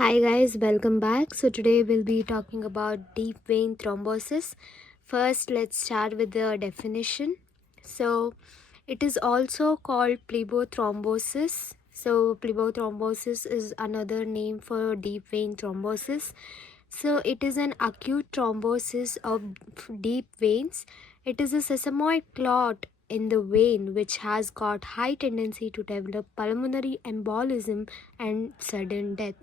Hi guys, welcome back. So today we'll be talking about deep vein thrombosis. First, let's start with the definition. So it is also called phlebothrombosis. So phlebothrombosis is another name for deep vein thrombosis. So it is an acute thrombosis of deep veins. It is a sesamoid clot in the vein which has got high tendency to develop pulmonary embolism and sudden death.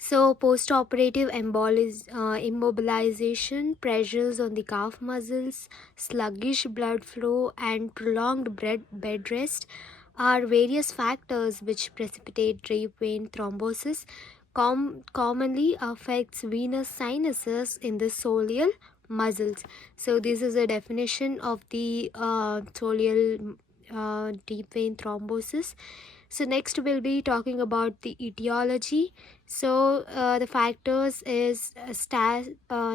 So, post-operative immobilization, pressures on the calf muscles, sluggish blood flow, and prolonged bed rest are various factors which precipitate deep vein thrombosis. Commonly affects venous sinuses in the soleal muscles. So, this is a definition of the soleal deep vein thrombosis. So next we'll be talking about the etiology. So the factors is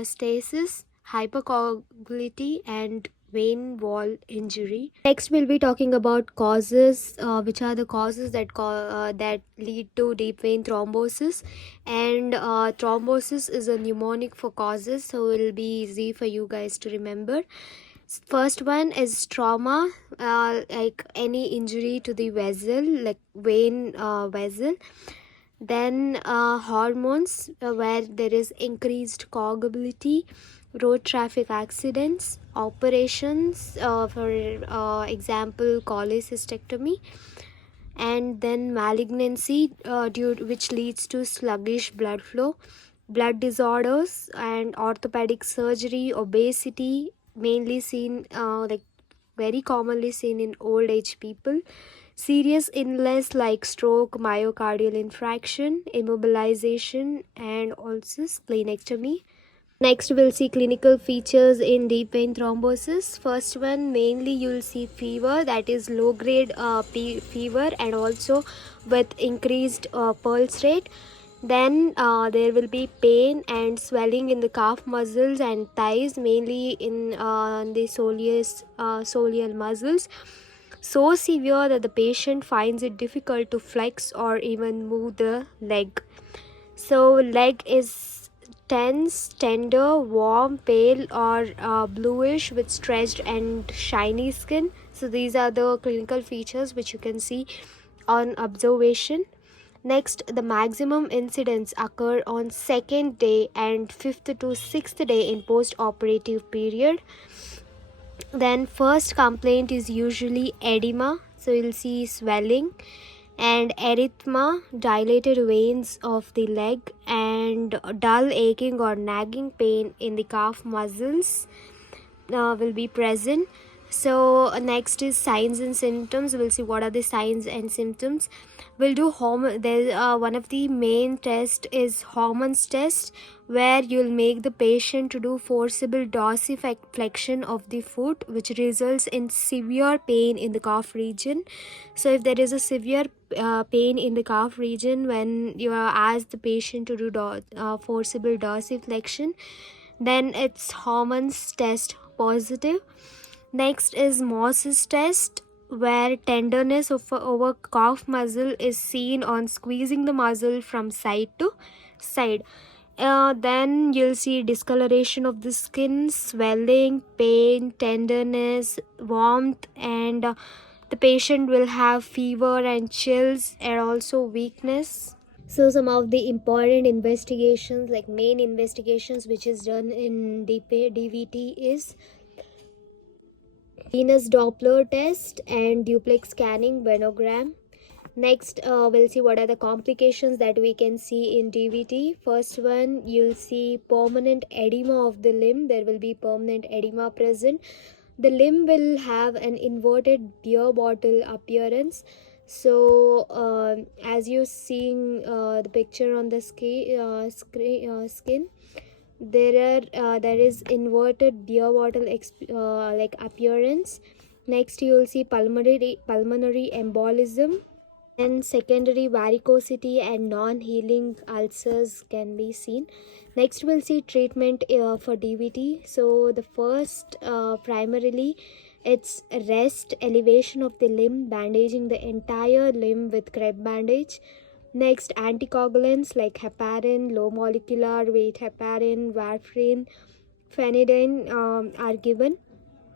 stasis, hypercoagulity, and vein wall injury. Next we'll be talking about causes, which are the causes that lead to deep vein thrombosis. And thrombosis is a mnemonic for causes, so it'll be easy for you guys to remember. First one is trauma, like any injury to the vessel, like vein vessel. Then hormones, where there is increased coagulability, road traffic accidents, operations, for example cholecystectomy, and then malignancy, which leads to sluggish blood flow, blood disorders, and orthopedic surgery, obesity, mainly seen very commonly seen in old age people, serious illness like stroke, myocardial infarction, immobilization, and also splenectomy. Next, we'll see clinical features in deep vein thrombosis. First one, mainly you'll see fever, that is low grade fever, and also with increased pulse rate. Then there will be pain and swelling in the calf muscles and thighs, mainly in the soleal muscles, so severe that the patient finds it difficult to flex or even move the leg. So leg is tense, tender, warm, pale, or bluish with stretched and shiny skin. So these are the clinical features which you can see on observation. Next, the maximum incidents occur on second day and fifth to sixth day in post-operative period. Then first complaint is usually edema, so you'll see swelling, and erythema, dilated veins of the leg, and dull aching or nagging pain in the calf muscles will be present. So next is signs and symptoms. We'll see what are the signs and symptoms. We'll do one of the main test is hormones test, where you'll make the patient to do forcible dorsiflexion of the foot, which results in severe pain in the calf region. So if there is a severe pain in the calf region when you ask the patient to do forcible dorsiflexion, then it's hormones test positive. Next is Morse's test, where tenderness of over calf muscle is seen on squeezing the muscle from side to side. Then you'll see discoloration of the skin, swelling, pain, tenderness, warmth, and the patient will have fever and chills and also weakness. So some of the important investigations, like main investigations which is done in DVT, is venous Doppler test and duplex scanning venogram. Next, we'll see what are the complications that we can see in DVT. First one, you'll see permanent edema of the limb. There will be permanent edema present. The limb will have an inverted beer bottle appearance. So, as you're seeing the picture on the skin, there is inverted beer bottle like appearance. Next, you will see pulmonary embolism, and secondary varicosity and non-healing ulcers can be seen. Next, we'll see treatment for DVT. So the first, primarily, it's rest, elevation of the limb, bandaging the entire limb with crepe bandage. Next, anticoagulants like heparin, low molecular weight heparin, warfarin, phenidine are given.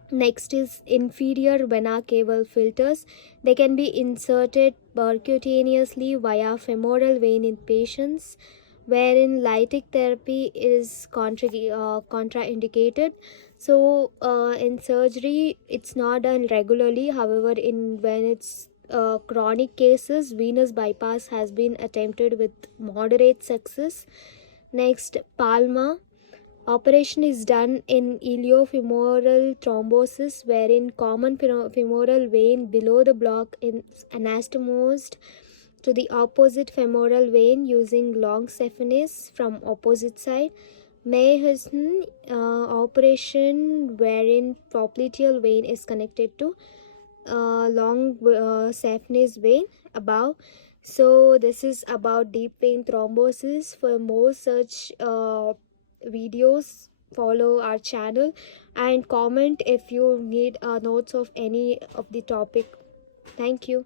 Next is inferior vena cava filters. They can be inserted percutaneously via femoral vein in patients wherein lytic therapy is contraindicated. So in surgery it's not done regularly. However, in when it's chronic cases, venous bypass has been attempted with moderate success. Next, palma. Operation is done in iliofemoral thrombosis, wherein common femoral vein below the block is anastomosed to the opposite femoral vein using long saphenous from opposite side. Mayhesson operation wherein popliteal vein is connected to long saphenous vein above. So this is about deep vein thrombosis. For more such videos, follow our channel and comment if you need notes of any of the topic. Thank you.